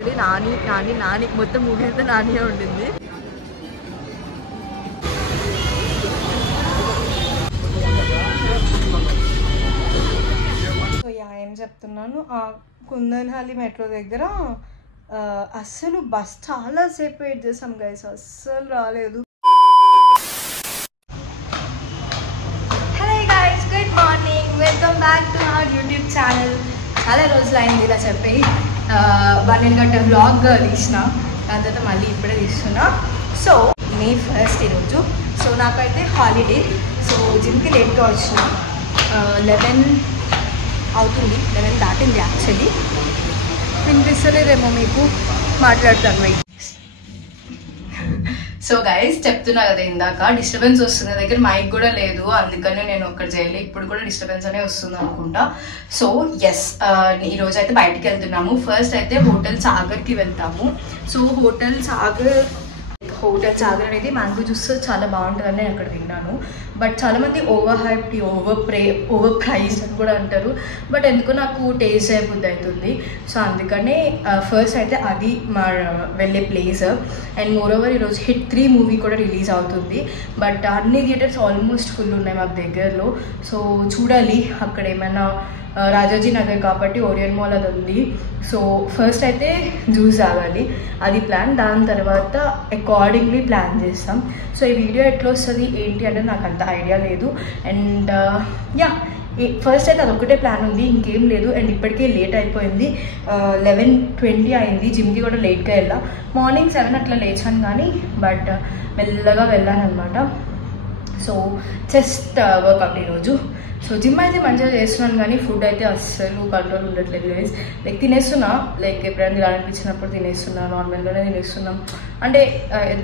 నాని నాని నాని మొత్తం మూవీ అంతా నానియే ఉండింది. సో ఏం చెప్తున్నాను, కుందన్హాలి మెట్రో దగ్గర అస్సలు బస్ చాలాసేపు వెయిట్ చేసాం గైస్, అస్సలు రాలేదు. Hello guys, good morning, welcome back to our YouTube channel. చాలా రోజులు అయింది ఇలా చెప్పి 1 గంట వ్లాగ్ తీసిన, దాని తర్వాత మళ్ళీ ఇప్పుడే తీస్తున్నా. సో మే 1 ఈరోజు. సో నాకైతే హాలిడే. సో జిమ్కి లేట్గా వచ్చిన, 11 అవుతుంది, 11 దాటింది యాక్చువల్లీ. వినిపిస్తలేదేమో మీకు, మాట్లాడతాను వెయిట్. సో గైస్ చెప్తున్నా కదా ఇందాక డిస్టర్బెన్స్ వస్తుంది, దగ్గర మైక్ కూడా లేదు, అందుకని నేను ఒక్కడ చేయలేదు. ఇప్పుడు కూడా డిస్టర్బెన్స్ అనే వస్తుంది అనుకుంటా. సో ఎస్, ఈరోజు అయితే బయటికి వెళ్తున్నాము. ఫస్ట్ అయితే హోటల్ సాగర్కి వెళ్తాము. సో హోటల్ సాగర్ అనేది మ్యాంగో జ్యూస్ చాలా బాగుంటుందని నేను అక్కడ విన్నాను. బట్ చాలామంది ఓవర్ హైప్డ్, ఓవర్ ప్రైస్డ్ అని కూడా అంటారు. బట్ ఎందుకో నాకు టేస్ట్ అయిపోద్ది అవుతుంది. సో అందుకనే ఫస్ట్ అయితే అది మా వెళ్ళే ప్లేస్. అండ్ మోర్ ఓవర్ ఈరోజు హిట్ 3 మూవీ కూడా రిలీజ్ అవుతుంది. బట్ అన్ని థియేటర్స్ ఆల్మోస్ట్ ఫుల్ ఉన్నాయి మాకు దగ్గరలో. సో చూడాలి అక్కడ ఏమైనా, రాజాజీ నగర్ కాబట్టి ఓరియన్ మాల్ అది ఉంది. సో ఫస్ట్ అయితే జ్యూస్ తాగాలి, అది ప్లాన్. దాని తర్వాత అకార్డింగ్లీ ప్లాన్ చేస్తాం. సో ఈ వీడియో ఎట్లా వస్తుంది ఏంటి అంటే నాకు అంత ఐడియా లేదు. అండ్ ఫస్ట్ అయితే అదొక్కటే ప్లాన్ ఉంది, ఇంకేం లేదు. అండ్ ఇప్పటికే లేట్ అయిపోయింది, 11:20 అయింది. జిమ్కి కూడా లేట్గా వెళ్ళా. మార్నింగ్ 7 అట్లా లేచాను కానీ, బట్ మెల్లగా వెళ్ళాను అనమాట. సో జస్ట్ వర్కౌట్ ఈరోజు. సో జిమ్ అయితే మంచిగా చేస్తున్నాను కానీ ఫుడ్ అయితే అస్సలు కంట్రోల్ ఉండట్లేదు గైస్. లైక్ తినేస్తున్నా, లైక్ ఎప్పుడైనా తినాలనిపించినప్పుడు తినేస్తున్నా, నార్మల్గానే తినేస్తున్నాం. అంటే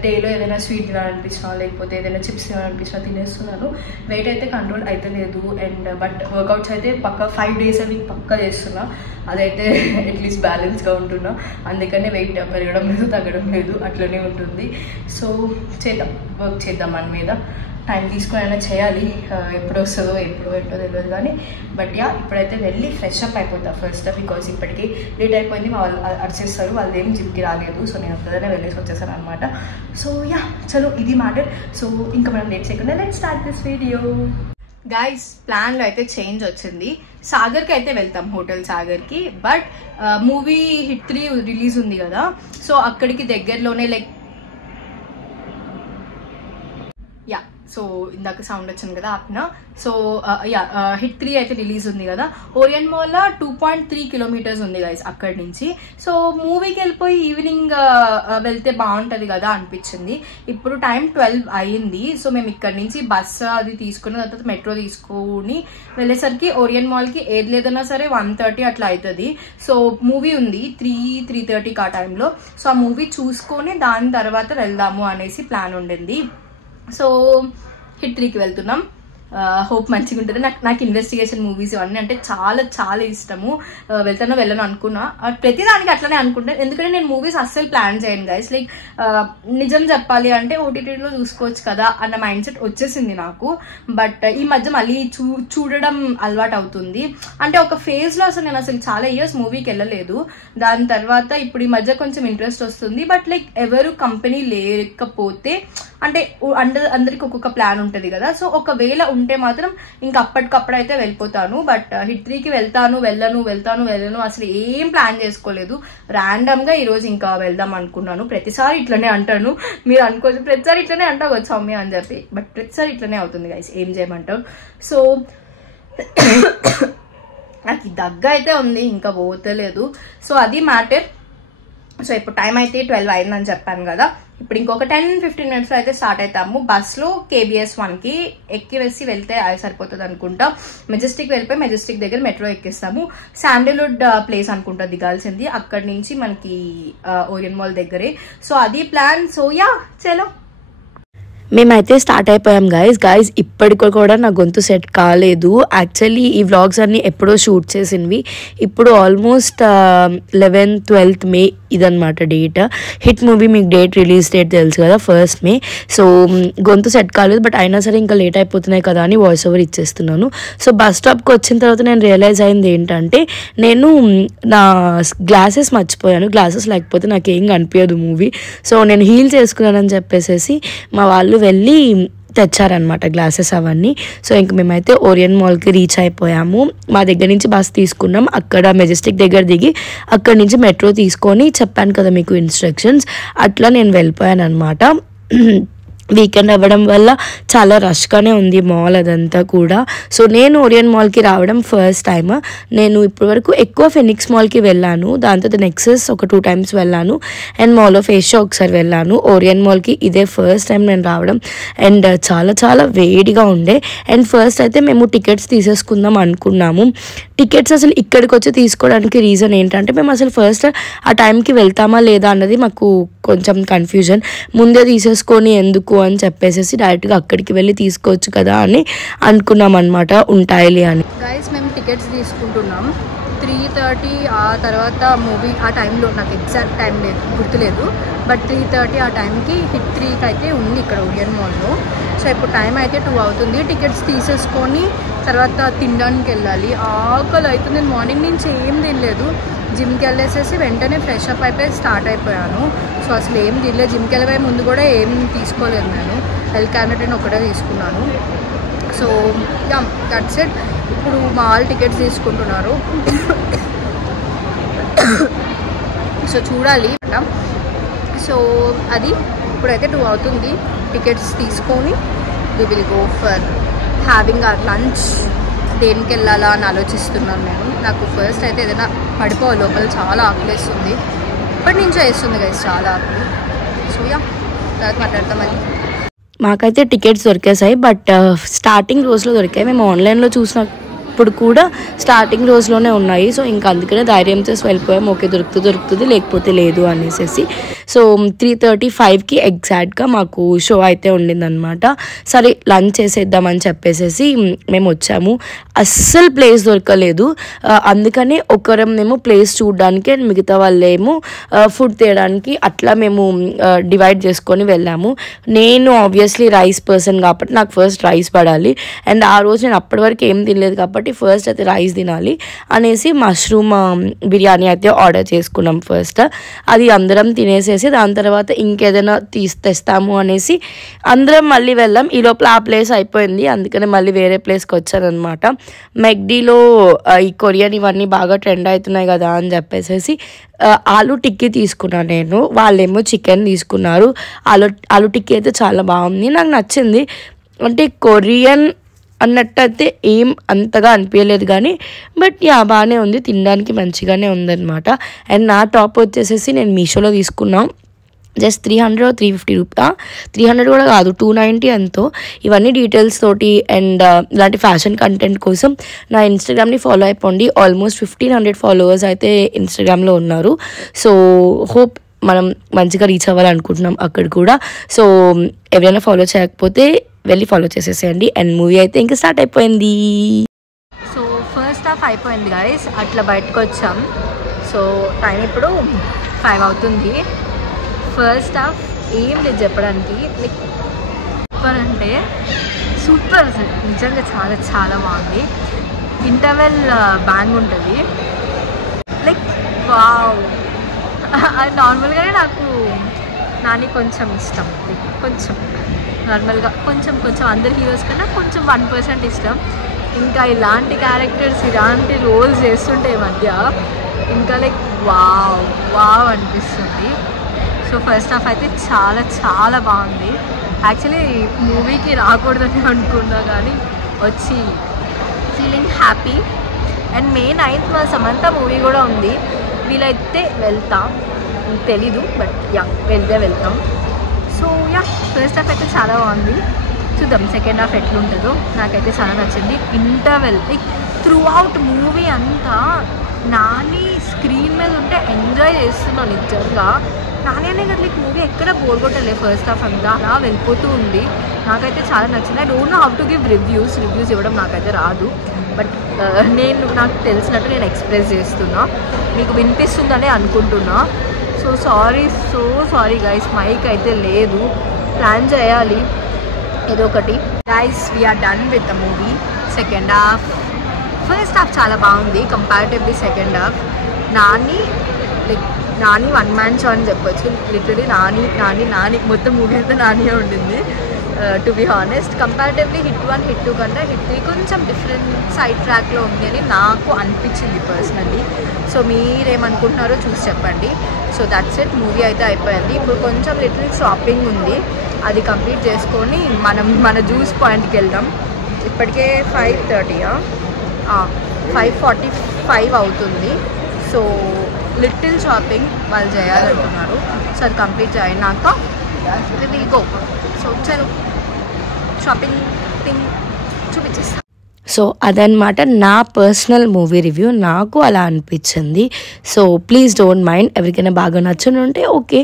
డేలో ఏదైనా స్వీట్ తినాలనిపించినా, లేకపోతే ఏదైనా చిప్స్ తినాలనిపించినా తినేస్తున్నాను. వెయిట్ అయితే కంట్రోల్ అయితే లేదు. అండ్ బట్ వర్కౌట్స్ అయితే పక్కా 5 days a week పక్కా చేస్తున్నా. అదైతే అట్లీస్ట్ బ్యాలెన్స్గా ఉంటున్నా. అందుకనే వెయిట్ పెరగడం లేదు, తగ్గడం లేదు, అట్లనే ఉంటుంది. సో చేద్దాం, వర్క్ చేద్దాం మన మీద. టైం తీసుకొని అయినా చేయాలి, ఎప్పుడు వస్తుందో ఎప్పుడు ఏంటో తెలియదు కానీ. బట్ ఇప్పుడైతే వెళ్ళి ఫ్రెష్ అప్ అయిపోతా ఫస్ట్, బికాజ్ ఇప్పటికీ లేట్ అయిపోయింది. మా వాళ్ళు అరిచేస్తారు, వాళ్ళు ఏం జిమ్కి రాలేదు. సో నేను ఒక్కదానే వెళ్ళేసి వచ్చేసాను అనమాట. సో చలో ఇది మ్యాటర్. సో ఇంకా మనం లేట్ చేయకుండా let's start this video. Guys ప్లాన్లో అయితే చేంజ్ వచ్చింది. సాగర్కి అయితే వెళ్తాం, హోటల్ సాగర్కి. బట్ మూవీ హిట్ 3 రిలీజ్ ఉంది కదా, సో అక్కడికి దగ్గరలోనే లైక్ సో ఇందాక సౌండ్ వచ్చింది కదా ఆపిన. సో హిట్ 3 అయితే రిలీజ్ ఉంది కదా, ఓరియన్ మాల్ 2.3 kilometers ఉంది గైస్ అక్కడి నుంచి. సో మూవీకి వెళ్ళిపోయి ఈవినింగ్ వెళ్తే బాగుంటుంది కదా అనిపించింది. ఇప్పుడు టైం 12 అయింది. సో మేము ఇక్కడి నుంచి బస్ అది తీసుకున్న తర్వాత మెట్రో తీసుకుని వెళ్ళేసరికి ఓరియన్ మాల్కి ఏది లేదన్నా సరే 1:30 అట్లా అవుతుంది. సో మూవీ ఉంది 3:30కి ఆ టైంలో. సో ఆ మూవీ చూసుకొని దాని తర్వాత వెళ్దాము అనేసి ప్లాన్ ఉండింది. సో హిట్ 3కి వెళ్తున్నాం. హోప్ మంచిగా ఉంటుంది. నాకు ఇన్వెస్టిగేషన్ మూవీస్ ఇవన్నీ అంటే చాలా చాలా ఇష్టము. వెళ్తానో వెళ్ళను అనుకున్నా, ప్రతిదానికి అట్లనే అనుకుంటాను. ఎందుకంటే నేను మూవీస్ అస్సలు ప్లాన్ చేయను గైస్. లైక్ నిజం చెప్పాలి అంటే ఓటీటీలో చూసుకోవచ్చు కదా అన్న మైండ్ సెట్ వచ్చేసింది నాకు. బట్ ఈ మధ్య మళ్ళీ చూడడం అలవాటు అవుతుంది. అంటే ఒక ఫేజ్ లో అసలు నేను అసలు చాలా ఇయర్స్ మూవీకి వెళ్ళలేదు. దాని తర్వాత ఇప్పుడు ఈ మధ్య కొంచెం ఇంట్రెస్ట్ వస్తుంది. బట్ లైక్ ఎవరు కంపెనీ లేకపోతే, అంటే అందరికి ఒక్కొక్క ప్లాన్ ఉంటుంది కదా. సో ఒకవేళ ఉంటే మాత్రం ఇంకా అప్పటికప్పుడు అయితే వెళ్ళిపోతాను. బట్ హిట్ 3కి వెళ్ళను అసలు ఏం ప్లాన్ చేసుకోలేదు. ర్యాండమ్ గా ఈరోజు ఇంకా వెళ్దాం అనుకున్నాను. ప్రతిసారి ఇట్లనే అంటాను, మీరు అనుకోవచ్చు ప్రతిసారి ఇట్లనే అంటావు కదా సౌమ్య అని చెప్పి. బట్ ప్రతిసారి ఇట్లనే అవుతుంది గైస్, ఏం చేయమంటారు. సో నాకు దగ్గ అయితే ఉంది, ఇంకా పోతలేదు. సో అది మ్యాటర్. సో ఇప్పుడు టైం అయితే 12 అయిందని చెప్పాను కదా. ఇప్పుడు ఇంకొక 10-15 minutes అయితే స్టార్ట్ అవుతాము. బస్లో KBS 1కి ఎక్కి వేసి వెళ్తే అది సరిపోతుంది అనుకుంటా. మెజెస్టిక్ వెళ్ళిపోయి మెజెస్టిక్ దగ్గర మెట్రో ఎక్కిస్తాము. శాండిల్వుడ్ ప్లేస్ అనుకుంటా దిగాల్సింది, అక్కడి నుంచి మనకి ఓరియన్ మాల్ దగ్గరే. సో అది ప్లాన్. సో చలో మేమైతే స్టార్ట్ అయిపోయాం గైస్ ఇప్పటికి కూడా నా గొంతు సెట్ కాలేదు. యాక్చువల్లీ ఈ వ్లాగ్స్ అన్నీ ఎప్పుడో షూట్ చేసినవి. ఇప్పుడు ఆల్మోస్ట్ 11-12 మే ఇదనమాట డేట్. హిట్ మూవీ మీకు రిలీజ్ డేట్ తెలుసు కదా, 1 మే. సో గొంతు సెట్ కాలేదు, బట్ అయినా సరే ఇంకా లేట్ అయిపోతున్నాయి కదా అని వాయిస్ ఓవర్ ఇచ్చేస్తున్నాను. సో బస్ స్టాప్కి వచ్చిన తర్వాత నేను రియలైజ్ అయింది ఏంటంటే, నేను నా గ్లాసెస్ మర్చిపోయాను. గ్లాసెస్ లేకపోతే నాకు ఏం కనిపించదు మూవీ. సో నేను హీల్స్ వేసుకున్నానని చెప్పేసి మా వాళ్ళు వెళ్ళి తెచ్చారనమాట గ్లాసెస్ అవన్నీ. సో ఇంక మేమైతే ఓరియన్ మాల్కి రీచ్ అయిపోయాము. మా దగ్గర నుంచి బస్ తీసుకున్నాం. అక్కడ మెజెస్టిక్ దగ్గర దిగి అక్కడి నుంచి మెట్రో తీసుకొని, చెప్పాను కదా మీకు ఇన్స్ట్రక్షన్స్, అట్లా నేను వెళ్ళిపోయాను అనమాట. వీకెండ్ అవ్వడం వల్ల చాలా రష్గానే ఉంది మాల్ అదంతా కూడా. సో నేను ఓరియన్ మాల్కి రావడం ఫస్ట్ టైం. నేను ఇప్పటివరకు ఎక్కువ ఫినిక్స్ మాల్కి వెళ్ళాను, దాంతో నెక్సెస్ ఒక 2 times వెళ్ళాను, అండ్ మాల్ ఆఫ్ ఏషియా ఒకసారి వెళ్ళాను. ఓరియన్ మాల్కి ఇదే ఫస్ట్ టైం నేను రావడం. అండ్ చాలా చాలా వేడిగా ఉండే. అండ్ ఫస్ట్ అయితే మేము టికెట్స్ తీసేసుకుందాం అనుకున్నాము. టికెట్స్ అసలు ఇక్కడికి వచ్చి తీసుకోవడానికి రీజన్ ఏంటంటే, మేము అసలు ఫస్ట్ ఆ టైంకి వెళ్తామా లేదా అన్నది మాకు కొంచెం కన్ఫ్యూజన్. ముందే తీసేసుకొని ఎందుకు అని చెప్పేసి డైరెక్ట్గా అక్కడికి వెళ్ళి తీసుకోవచ్చు కదా అని అనుకున్నాం అనమాట, ఉంటాయిలే అని. గైస్ మేము టికెట్స్ తీసుకుంటున్నాం. 3:30 ఆ తర్వాత మూవీ ఆ టైంలో, నాకు ఎగ్జాక్ట్ టైం లేదు, గుర్తులేదు, బట్ 3:30 ఆ టైంకి హిట్ 3కి అయితే ఉంది ఇక్కడ ఓరియన్ మాల్లో. సో ఇప్పుడు టైం అయితే 2 అవుతుంది. టికెట్స్ తీసేసుకొని తర్వాత తినడానికి వెళ్ళాలి. ఆకలి అవుతుంది. నేను మార్నింగ్ నుంచి ఏం తినలేదు. జిమ్కి వెళ్ళేసేసి వెంటనే ఫ్రెష్ అప్ అయిపోయి స్టార్ట్ అయిపోయాను. సో అసలు ఏం తినలేదు. జిమ్కి వెళ్ళిపోయే ముందు కూడా ఏం తీసుకోలేదు. నేను L-carnitine ఒకటే తీసుకున్నాను. So yeah, that's it. ఇప్పుడు మా వాళ్ళు టికెట్స్ తీసుకుంటున్నారు. సో చూడాలి. సో అది ఇప్పుడైతే 2 అవుతుంది. టికెట్స్ తీసుకొని we will go for having our lunch. దేనికి వెళ్ళాలా అని ఆలోచిస్తున్నాను నేను. నాకు ఫస్ట్ అయితే ఏదైనా పడిపోవాలి, లోపల చాలా ఆకలిస్తుంది. ఇప్పటి నుంచో వేస్తుంది గైస్ చాలా ఆకలి. సో యా, తర్వాత మాట్లాడతామని. మాకైతే టికెట్స్ దొరికేసాయి, బట్ స్టార్టింగ్ రోజులో దొరికాయి. మేము ఆన్లైన్లో చూసినప్పుడు కూడా స్టార్టింగ్ రోజులోనే ఉన్నాయి. సో ఇంకా అందుకనే ధైర్యం చేసి వెళ్ళిపోయాం. ఓకే దొరుకుతుంది లేకపోతే లేదు అనేసి. సో 3:35కి ఎగ్జాక్ట్గా మాకు షో అయితే ఉండిందనమాట. సరే లంచ్ చేసేద్దామని చెప్పేసి మేము వచ్చాము. అస్సలు ప్లేస్ దొరకలేదు. అందుకని ఒకరేమో ప్లేస్ చూడడానికి, మిగతా వాళ్ళేమో ఫుడ్ తీయడానికి, అట్లా మేము డివైడ్ చేసుకొని వెళ్ళాము. నేను ఆబ్వియస్లీ రైస్ పర్సన్ కాబట్టి నాకు ఫస్ట్ రైస్ పడాలి. అండ్ ఆ రోజు నేను అప్పటి వరకు ఏం తినలేదు కాబట్టి ఫస్ట్ అయితే రైస్ తినాలి అనేసి మష్రూమ్ బిర్యానీ అయితే ఆర్డర్ చేసుకున్నాం ఫస్ట్. అది అందరం తినేసేసి దాని తర్వాత ఇంకేదైనా తెస్తాము అనేసి అందరం మళ్ళీ వెళ్ళాం. ఈ లోపల ఆ ప్లేస్ అయిపోయింది. అందుకని మళ్ళీ వేరే ప్లేస్కి వచ్చానమాట. మెక్డీలో ఈ కొరియన్ ఇవన్నీ బాగా ట్రెండ్ అవుతున్నాయి కదా అని చెప్పేసి ఆలు టిక్కీ తీసుకున్నాను నేను. వాళ్ళేమో చికెన్ తీసుకున్నారు. ఆలు టిక్కీ అయితే చాలా బాగుంది, నాకు నచ్చింది. అంటే కొరియన్ అన్నట్టయితే ఏం అంతగా అనిపించలేదు కానీ, బట్ యా బాగానే ఉంది, తినడానికి మంచిగానే ఉందన్నమాట. అండ్ నా టాప్ వచ్చేసేసి నేను మీషోలో తీసుకున్నాం. జస్ట్ 300 or 350 రూపీస్, 300 కూడా కాదు, 290 ఎంతో. ఇవన్నీ డీటెయిల్స్ తోటి అండ్ ఇలాంటి ఫ్యాషన్ కంటెంట్ కోసం నా ఇన్స్టాగ్రామ్ని ఫాలో అయిపోండి. ఆల్మోస్ట్ 1500 ఫాలోవర్స్ అయితే ఇన్స్టాగ్రామ్లో ఉన్నారు. సో హోప్ మనం మంచిగా రీచ్ అవ్వాలనుకుంటున్నాం అక్కడ కూడా. సో ఎవరైనా ఫాలో చేయకపోతే వెళ్ళి ఫాలో చేసేసేయండి. అండ్ మూవీ అయితే ఇంకా స్టార్ట్ అయిపోయింది. సో ఫస్ట్ హాఫ్ అయిపోయింది గైస్, అట్లా బయటకు వచ్చాం. సో టైం ఇప్పుడు 5 అవుతుంది. ఫస్ట్ హాఫ్ ఏం లేదు చెప్పడానికి, లైక్ సూపర్ అంటే సూపర్, నిజంగా చాలా చాలా బాగుంది. ఇంటర్వెల్ బ్యాంగ్ ఉంటుంది, లైక్ వావ్. అది నార్మల్గానే నాకు నాని కొంచెం ఇష్టం, లైక్ కొంచెం నార్మల్గా కొంచెం అందరి హీరోస్ కన్నా కొంచెం 1% ఇష్టం. ఇంకా ఇలాంటి క్యారెక్టర్స్ ఇలాంటి రోల్స్ చేస్తుంటే ఈ మధ్య ఇంకా లైక్ వావ్ అనిపిస్తుంది. సో ఫస్ట్ హాఫ్ అయితే చాలా చాలా బాగుంది. యాక్చువల్లీ మూవీకి రాకూడదని అనుకున్నా కానీ వచ్చి feeling happy. And May 9th మా సమంత మూవీ కూడా ఉంది. వీలైతే వెళ్తాం, తెలీదు, బట్ యా వెళ్తాం. సో యా, ఫస్ట్ హాఫ్ అయితే చాలా బాగుంది. చూద్దాం సెకండ్ హాఫ్ ఎట్లుంటుందో. నాకైతే చాలా నచ్చింది. Interval like through out movie అంతా నాని స్క్రీన్ మీద ఉంటే ఎంజాయ్ చేస్తున్నాను నిజంగా. నాని అనే గట్ల మూవీ ఎక్కడ బోర్ కొట్టలేదు. ఫస్ట్ హాఫ్ అంతా అలా వెళ్ళిపోతూ ఉంది. నాకైతే చాలా నచ్చింది. I don't know how to give reviews ఇవ్వడం నాకైతే రాదు. బట్ నాకు తెలిసినట్టు నేను ఎక్స్ప్రెస్ చేస్తున్నా, మీకు వినిపిస్తుందని అనుకుంటున్నా. సో సారీ గైస్, మైక్ అయితే లేదు, ప్లాన్ చేయాలి ఏదో ఒకటి. Guys we are done with the movie. Second half, first half చాలా బాగుంది comparatively. Second half Nani one man show అని చెప్పొచ్చు. లిటరలీ నాని మొత్తం మూవీ అంతా నానియే ఉండింది. To be honest, comparatively hit 1 hit 2 కన్నా హిట్ 3 కొంచెం డిఫరెంట్ సైడ్ ట్రాక్లో ఉంది అని నాకు అనిపించింది పర్సనల్లీ. సో మీరేమనుకుంటున్నారో చూసి చెప్పండి. సో దట్స్ ఇట్, మూవీ అయితే అయిపోయింది. ఇప్పుడు కొంచెం లిటిల్ షాపింగ్ ఉంది, అది కంప్లీట్ చేసుకొని మన జ్యూస్ పాయింట్కి వెళ్దాం. ఇప్పటికే 5:30 5:45 అవుతుంది. సో లిటిల్ షాపింగ్ వాళ్ళు చేయాలంటున్నారు. సో అది కంప్లీట్ అయినాక వి విల్ గో. సో చలో షాపింగ్ థింగ్ చూపించేస్తాను. సో అదనమాట నా పర్సనల్ మూవీ రివ్యూ. నాకు అలా అనిపించింది. సో ప్లీజ్ డోంట్ మైండ్, ఎవరికైనా బాగా నచ్చని ఉంటే ఓకే,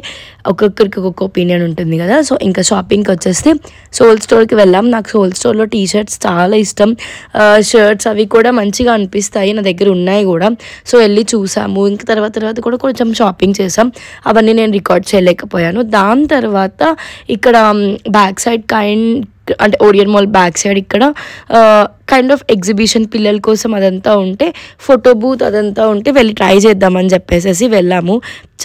ఒక్కొక్కరికి ఒక్కొక్క ఒపీనియన్ ఉంటుంది కదా. సో ఇంకా షాపింగ్కి వచ్చేస్తే సోల్ స్టోర్కి వెళ్ళాం. నాకు సోల్ స్టోర్లో టీ షర్ట్స్ చాలా ఇష్టం. షర్ట్స్ అవి కూడా మంచిగా అనిపిస్తాయి, నా దగ్గర ఉన్నాయి కూడా. సో వెళ్ళి చూసాము. ఇంకా తర్వాత కూడా కొంచెం షాపింగ్ చేసాం. అవన్నీ నేను రికార్డ్ చేయలేకపోయాను. దాని తర్వాత ఇక్కడ బ్యాక్ సైడ్ అంటే ఓరియన్ మాల్ బ్యాక్ సైడ్ ఇక్కడ కైండ్ ఆఫ్ ఎగ్జిబిషన్ పిల్లల కోసం అదంతా ఉంటే, ఫోటో బూత్ అదంతా ఉంటే వెళ్ళి ట్రై చేద్దామని చెప్పేసి వెళ్ళాము.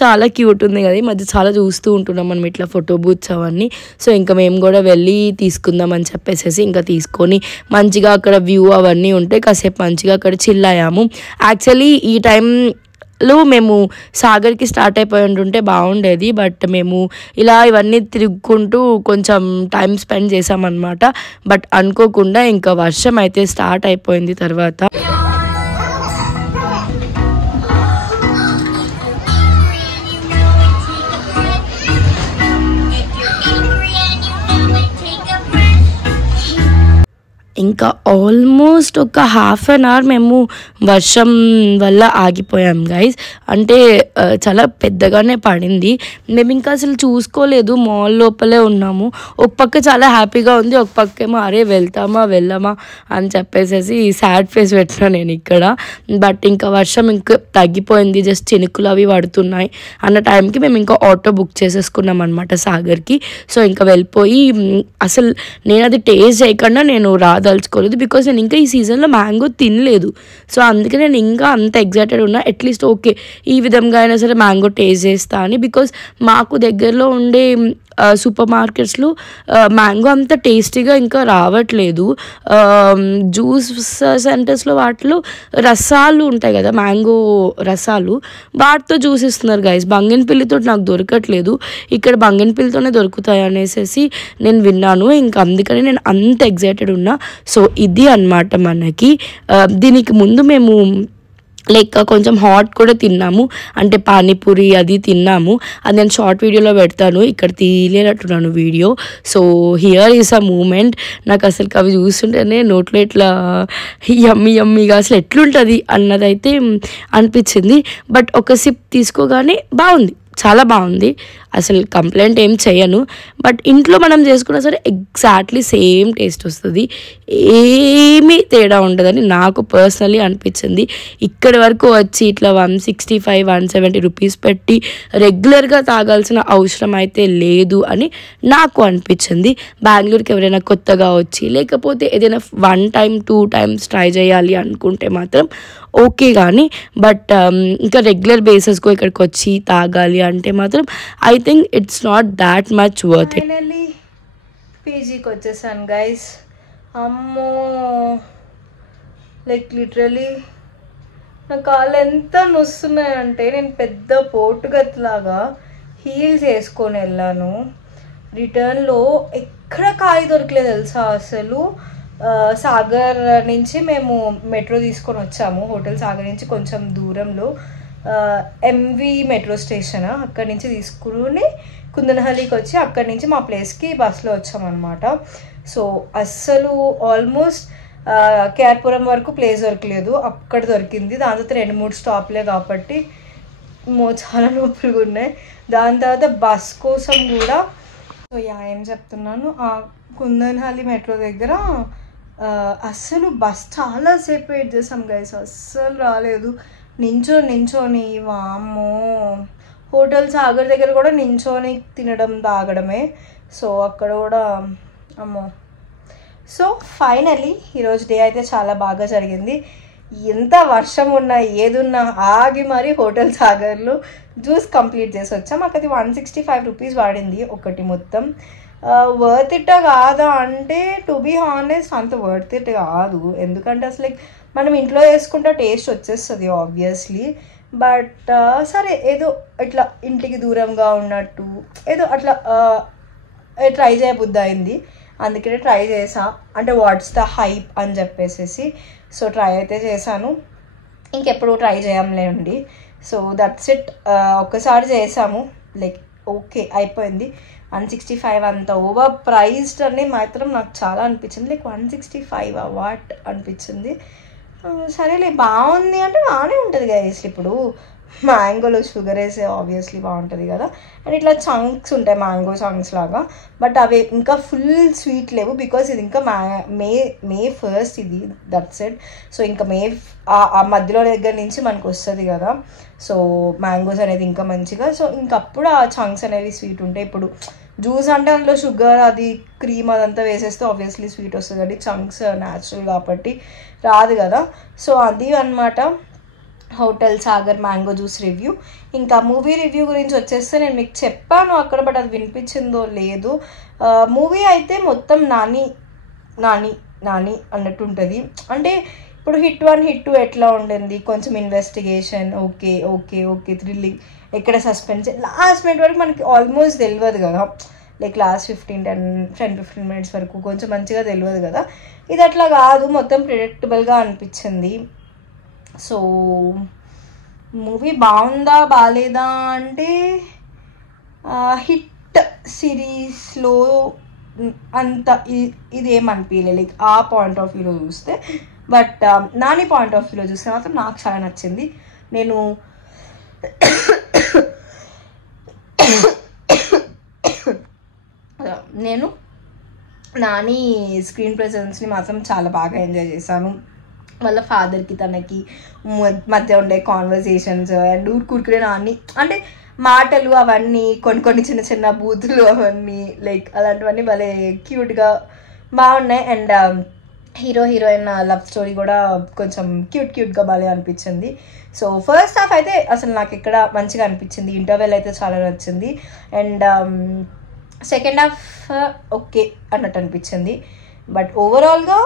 చాలా క్యూట్ ఉంది కదా, ఈ మధ్య చాలా చూస్తూ ఉంటున్నాం మనం ఇట్లా ఫోటో బూత్స్ అవన్నీ. సో ఇంకా మేము కూడా వెళ్ళి తీసుకుందామని చెప్పేసి ఇంకా తీసుకొని మంచిగా అక్కడ వ్యూ అవన్నీ ఉంటే కాసేపు మంచిగా అక్కడ చిల్ అయ్యాము. యాక్చువల్లీ ఈ టైంలో మేము సాగర్కి స్టార్ట్ అయిపోయి ఉంటుంటే బాగుండేది. బట్ మేము ఇలా ఇవన్నీ తిరుగుకుంటూ కొంచెం టైం స్పెండ్ చేసామన్నమాట. బట్ అనుకోకుండా ఇంకా వర్షం అయితే స్టార్ట్ అయిపోయింది తర్వాత. ఇంకా ఆల్మోస్ట్ ఒక హాఫ్ అన్ అవర్ మేము వర్షం వల్ల ఆగిపోయాం గైస్. అంటే చాలా పెద్దగానే పడింది. మేము ఇంకా అసలు చూసుకోలేదు, మాల్ లోపలే ఉన్నాము. ఒక పక్క చాలా హ్యాపీగా ఉంది, ఒక పక్క ఏమో అరే వెళ్ళామా అని చెప్పేసి సాడ్ ఫేస్ పెట్టినా నేను ఇక్కడ. బట్ ఇంకా వర్షం ఇంకా తగ్గిపోయింది, జస్ట్ చినుకులు అవి పడుతున్నాయి అన్న టైంకి మేము ఇంకా ఆటో బుక్ చేసేసుకున్నాం అనమాట సాగర్కి. సో ఇంకా వెళ్ళిపోయి అసలు నేను అది టేస్ట్ చేయకుండా నేను రాదలుచుకోలేదు, బికాజ్ నేను ఇంకా ఈ సీజన్లో మ్యాంగో తినలేదు. సో అందుకే నేను ఇంకా అంత ఎగ్జైటెడ్ ఉన్నా, అట్లీస్ట్ ఓకే ఈ విధంగా అయినా సరే మ్యాంగో టేస్ట్ చేస్తా అని. బికాజ్ మాకు దగ్గరలో ఉండే సూపర్ మార్కెట్స్లో మ్యాంగో అంత టేస్టీగా ఇంకా రావట్లేదు. జ్యూస్ సెంటర్స్లో వాటిలో రసాలు ఉంటాయి కదా, మ్యాంగో రసాలు, వాటితో జ్యూస్ ఇస్తున్నారు గైస్. బంగినపల్లితో నాకు దొరకట్లేదు, ఇక్కడ బంగినపల్లితోనే దొరుకుతాయి అనేసి నేను విన్నాను. ఇంకా అందుకని నేను అంత ఎగ్జైటెడ్ ఉన్నా. సో ఇది అన్నమాట మనకి. దీనికి ముందు మేము లైక్ కొంచెం హాట్ కూడా తిన్నాము, అంటే పానీపూరి అది తిన్నాము. అది నేను షార్ట్ వీడియోలో పెడతాను, ఇక్కడ తీయలేనట్టున్నాను video. So here is a moment. నాకు అసలు అవి చూస్తుంటేనే నోట్లో ఇట్లా యమ్మీగా అసలు ఎట్లుంటుంది అన్నదైతే అనిపించింది. బట్ ఒక సిప్ తీసుకోగానే బాగుంది, చాలా బాగుంది, అసలు కంప్లైంట్ ఏం చేయను. బట్ ఇంట్లో మనం చేసుకున్నా సరే ఎగ్జాక్ట్లీ సేమ్ టేస్ట్ వస్తుంది, ఏమీ తేడా ఉండదని నాకు పర్సనలీ అనిపించింది. ఇక్కడి వరకు వచ్చి ఇట్లా 165-170 రూపీస్ పెట్టి రెగ్యులర్గా తాగాల్సిన అవసరం అయితే లేదు అని నాకు అనిపించింది. బెంగళూరుకి ఎవరైనా కొత్తగా వచ్చి లేకపోతే ఏదైనా 1 టైం 2 టైమ్స్ ట్రై చేయాలి అనుకుంటే మాత్రం ఓకే. కానీ బట్ ఇంకా రెగ్యులర్ బేసిస్గా ఇక్కడికి వచ్చి తాగాలి అంటే మాత్రం I think it's not that much worth it. Finally పీజీకి వచ్చేసాను గైస్. అమ్మో, లైక్ లిటరలీ నా కాళ్ళు ఎంత నొస్తున్నాయంటే నేను పెద్ద పోటుగత్లాగా హీల్స్ వేసుకొని వెళ్ళాను. రిటర్న్లో ఎక్కడ కాయ దొరకలేదు తెలుసా అసలు. సాగర్ నుంచి మేము మెట్రో తీసుకొని వచ్చాము, హోటల్ సాగర్ నుంచి కొంచెం దూరంలో ఎంవి మెట్రో స్టేషన్, అక్కడి నుంచి తీసుకుని కుందనహల్లికి వచ్చి అక్కడి నుంచి మా ప్లేస్కి బస్లో వచ్చామన్నమాట. సో అస్సలు ఆల్మోస్ట్ కేఆర్పురం వరకు ప్లేస్ దొరకలేదు, అక్కడ దొరికింది. దాని తర్వాత 2-3 స్టాప్లే కాబట్టి చాలా నొప్పులుగా ఉన్నాయి. దాని తర్వాత బస్ కోసం కూడా సో ఏం చెప్తున్నాను, కుందన్హాలి మెట్రో దగ్గర అస్సలు బస్ చాలాసేపు వెయిట్ చేసాం గైస్, అస్సలు రాలేదు. నించోని వామ్మో, హోటల్ సాగర్ దగ్గర కూడా నించోని తినడం తాగడమే. సో అక్కడ కూడా అమ్మో. సో ఫైనలీ ఈరోజు డే అయితే చాలా బాగా జరిగింది. ఎంత వర్షం ఉన్నా ఏదున్నా ఆగి మరి హోటల్ సాగర్లో జ్యూస్ కంప్లీట్ చేసి వచ్చాం. మాకు అది 165 రూపీస్ వాడింది ఒకటి మొత్తం. వర్త్ ఇట్ కాదా అంటే టు బీ హానెస్ట్ అంత వర్త్ ఇట్ కాదు. ఎందుకంటే అసలు లైక్ మనం ఇంట్లో వేసుకుంటే టేస్ట్ వచ్చేస్తుంది ఆబ్వియస్లీ. బట్ సరే ఏదో ఇట్లా ఇంటికి దూరంగా ఉన్నట్టు ఏదో అట్లా ట్రై చేయబుద్ధి అయింది, అందుకనే ట్రై చేసా. అంటే వాట్స్ ద హైప్ అని చెప్పేసి సో ట్రై అయితే చేశాను. ఇంకెప్పుడు ట్రై చేయంలేండి. So that's it. ఒక్కసారి చేసాము, లైక్ ఓకే అయిపోయింది. 165 అంత ఓవర్ ప్రైస్డ్ అని మాత్రం నాకు చాలా అనిపించింది. లైక్ 165 వాట్ అనిపించింది. సరేలే బాగుంది అంటే బాగానే ఉంటుంది గైస్. ఇప్పుడు మ్యాంగోలో షుగర్ వేసే ఆబ్వియస్లీ బాగుంటుంది కదా. అండ్ ఇట్లా చంక్స్ ఉంటాయి మ్యాంగో చంక్స్ లాగా, బట్ అవి ఇంకా ఫుల్ స్వీట్ లేవు బికాస్ ఇది ఇంకా మే 1st ఇది, దట్స్ ఇట్. సో ఇంకా ఆ మధ్యలో దగ్గర నుంచి మనకు వస్తుంది కదా, సో మ్యాంగోస్ అనేది ఇంకా మంచిగా. సో ఇంకప్పుడు ఆ చంక్స్ అనేవి స్వీట్ ఉంటాయి. ఇప్పుడు జ్యూస్ అంటే అందులో షుగర్ అది క్రీమ్ అదంతా వేసేస్తే ఆబ్వియస్లీ స్వీట్ వస్తుంది, కాబట్టి చంక్స్ న్యాచురల్ కాబట్టి రాదు కదా. సో అది అన్నమాట hotel Sagar mango juice review. ఇంకా మూవీ రివ్యూ గురించి వచ్చేస్తే నేను మీకు చెప్పాను అక్కడ, బట్ అది వినిపించిందో లేదు. మూవీ అయితే మొత్తం నాని అన్నట్టు ఉంటుంది. అంటే ఇప్పుడు హిట్ 1 హిట్ 2 ఎట్లా ఉండింది, కొంచెం ఇన్వెస్టిగేషన్ ఓకే థ్రిల్లింగ్, ఎక్కడ సస్పెన్స్, లాస్ట్ మినిట్ వరకు మనకి ఆల్మోస్ట్ తెలియదు కదా. లైక్ లాస్ట్ 10-15 మినిట్స్ వరకు కొంచెం మంచిగా తెలియదు కదా. ఇది అట్లా కాదు, మొత్తం ప్రిడిక్టబుల్గా అనిపించింది. సో మూవీ బాగుందా బాగాలేదా అంటే హిట్ సిరీస్లో అంత ఇదేమనిపించలే లైక్ ఆ పాయింట్ ఆఫ్ వ్యూలో చూస్తే. బట్ నాని పాయింట్ ఆఫ్ వ్యూలో చూస్తే మాత్రం నాకు చాలా నచ్చింది. నేను నాని స్క్రీన్ ప్రెజెన్స్ని మాత్రం చాలా బాగా ఎంజాయ్ చేశాను. వాళ్ళ ఫాదర్కి తనకి మధ్య ఉండే కాన్వర్సేషన్స్ అండ్ ఊరుకురే నాని అంటే మాటలు అవన్నీ కొన్ని చిన్న బూతులు అవన్నీ లైక్ అలాంటివన్నీ భలే క్యూట్గా బాగున్నాయి. అండ్ హీరోయిన్ లవ్ స్టోరీ కూడా కొంచెం క్యూట్గా భలే అనిపించింది. సో ఫస్ట్ హాఫ్ అయితే అసలు నాకు ఇక్కడ మంచిగా అనిపించింది, ఇంటర్వెల్ అయితే చాలా నచ్చింది. అండ్ సెకండ్ హాఫ్ ఓకే అన్నట్టు అనిపించింది. బట్ ఓవరాల్గా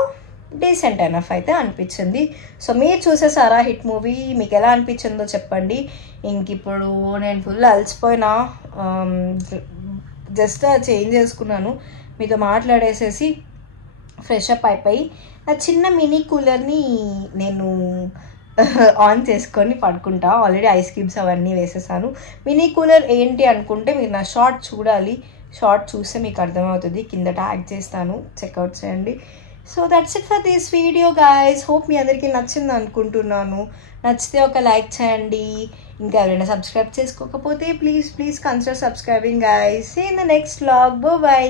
డీసెంట్ ఎనఫ్ అయితే అనిపించింది. సో మీరు చూసేసారా హిట్ మూవీ, మీకు ఎలా అనిపించిందో చెప్పండి. ఇంక ఇప్పుడు నేను ఫుల్ అలసిపోయినా, జస్ట్ చేంజ్ చేసుకున్నాను, మీతో మాట్లాడేసేసి ఫ్రెష్ అప్ అయిపోయి ఆ చిన్న మినీ కూలర్ని నేను ఆన్ చేసుకొని పడుకుంటా. ఆల్రెడీ ఐస్ క్యూబ్స్ అవన్నీ వేసేసాను. మినీ కూలర్ ఏంటి అనుకుంటే మీరు నా షార్ట్ చూడాలి, షార్ట్ చూస్తే మీకు అర్థమవుతుంది, కింద ట్యాగ్ చేస్తాను, చెక్అవుట్ చేయండి. So that's it for this video guys. Hope మీ అందరికీ నచ్చింది అనుకుంటున్నాను. నచ్చితే ఒక లైక్ చేయండి. ఇంకా ఎవరైనా సబ్స్క్రైబ్ చేసుకోకపోతే please consider subscribing guys. See in the next vlog. By.